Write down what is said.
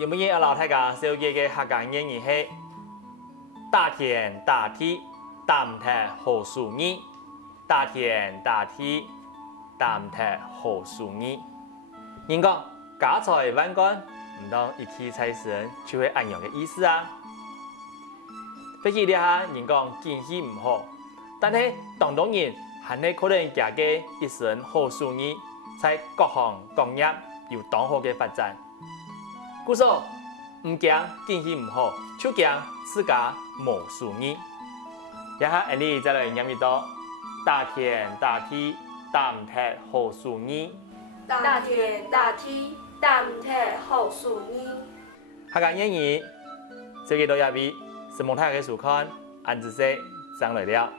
有冇嘢老大家小姐嘅客家谚语係大田大地擔踢好樹葉，大田大地擔踢好樹葉。人講家財萬貫，唔當一氣財神，就會按樣嘅意思啊。飛機底下人講經濟唔好，但係當人還係可能家嘅一身好樹葉，在各行各業有當好嘅發展。故說唔驚經濟唔好，就驚自家冇樹葉。一下安尼再來念一道：大田大地擔踢好樹葉。大田大地擔踢好樹葉。客家谚語，這個到這邊是蒙太嘅書看，按子說上來了。